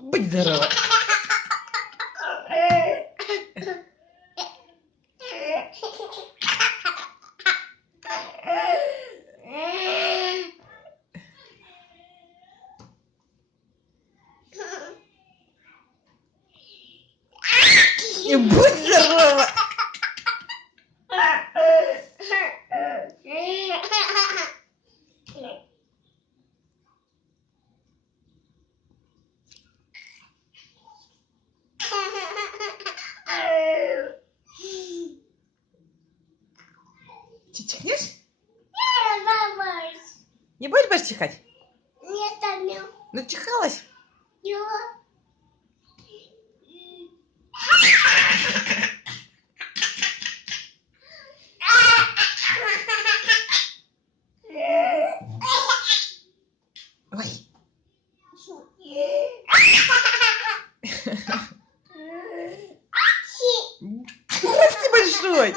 Будь здорова. И будь здорова. Чихнешь? Не будешь больше чихать? Нет, Ну, чихалась? Ой. Здрасте большой.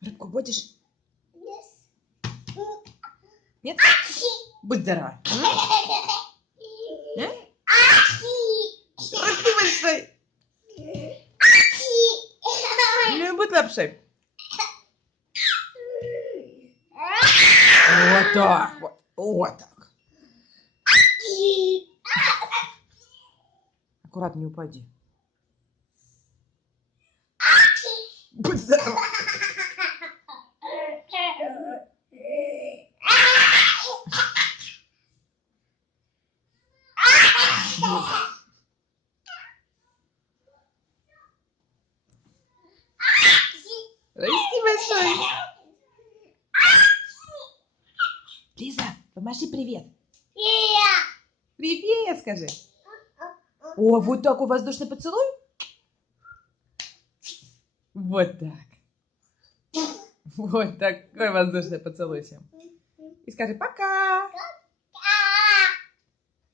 Рыбку будешь? Нет? Будь здорова. Рыбку большой. Не будь лапшой. Вот так вот. Вот так. Аккуратно, не упади. Будь здорова. Расти большой. Лиза, помаши привет. Привет, скажи. О, вот такой воздушный поцелуй? Вот так. Вот такой воздушный поцелуй всем. И скажи пока.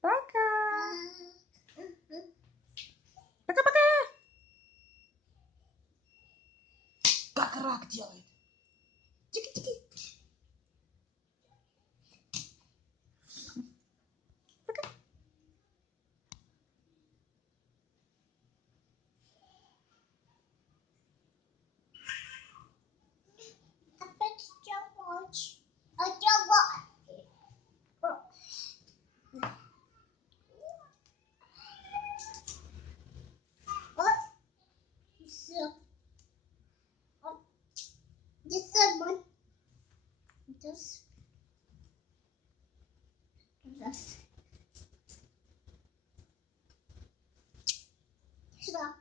Пока. Пока-пока. Как рак делает. Тики-тики. Сюда.